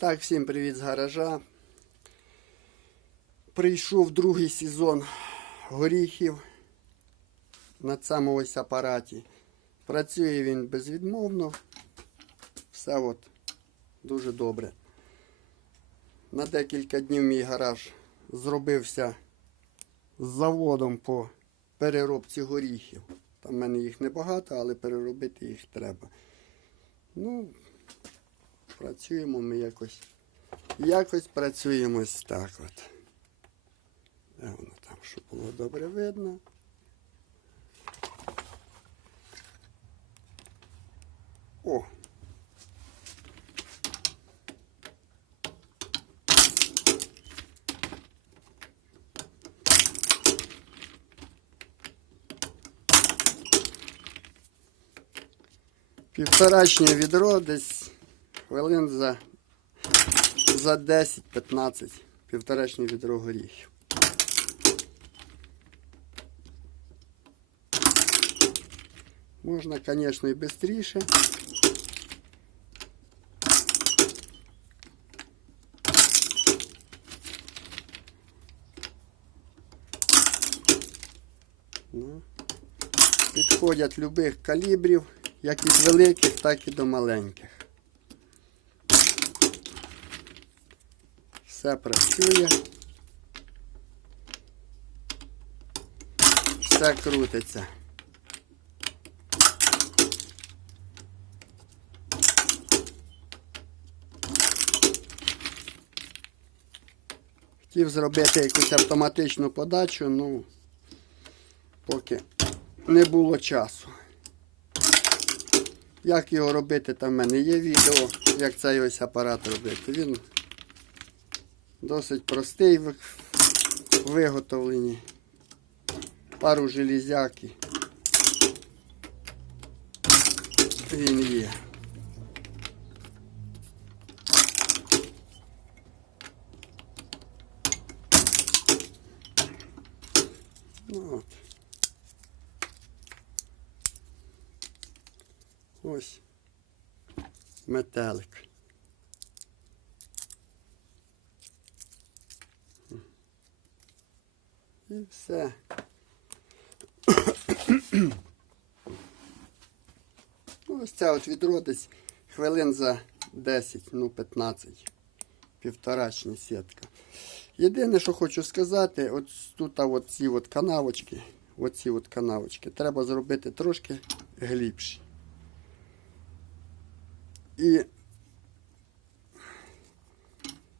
так, всім привіт з гаража. Прийшов другий сезон горіхів на цьому ось апараті. Працює він безвідмовно. Все от дуже добре. На декілька днів мій гараж зробився з заводом по переробці горіхів. Там в мене їх небагато, але переробити їх треба. Ну, працюємо ми якось. Якось працюємо так от. Де воно там, щоб було добре видно. О! Півторачне відро десь хвилин за, за 10-15. Півторачне відро горіхів. Можна, звісно, і швидше. Ну, підходять любих калібрів, як від великих, так і до маленьких. Все працює. Все крутиться. Хотів зробити якусь автоматичну подачу, ну поки не було часу. Як його робити, там в мене є відео, як цей ось апарат робити. Він досить простий в виготовленні. Пару железяк і він є. Ну, от. Ось метелик. І все. Ну, Ось ця от відро десь хвилин за 10, ну 15, півторачні сітка. Єдине, що хочу сказати, от тут от ці от канавочки, оці от канавочки, треба зробити трошки глибші. І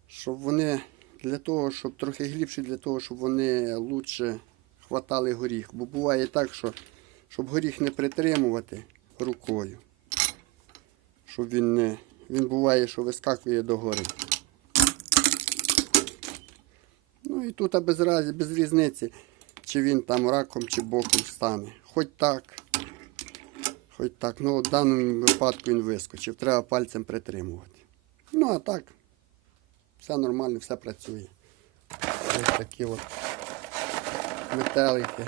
щоб вони для того, щоб трохи глибші, для того, щоб вони лучше хватали горіх. Бо буває так, що щоб горіх не притримувати рукою. Щоб він не. Він буває, що вискакує догори. Ну і тут а без, разі, без різниці, чи він там раком чи боком стане. Хоч так. Хоч так. Ну, в даному випадку він вискочив. Треба пальцем притримувати. Ну, а так, все нормально, все працює. Ось такі от метелики.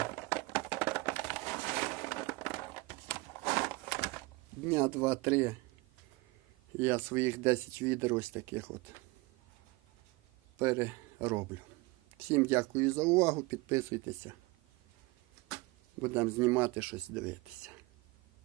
Дня два-три. Я своїх 10 відер ось таких от перероблю. Всім дякую за увагу, підписуйтеся. Будемо знімати щось дивитися.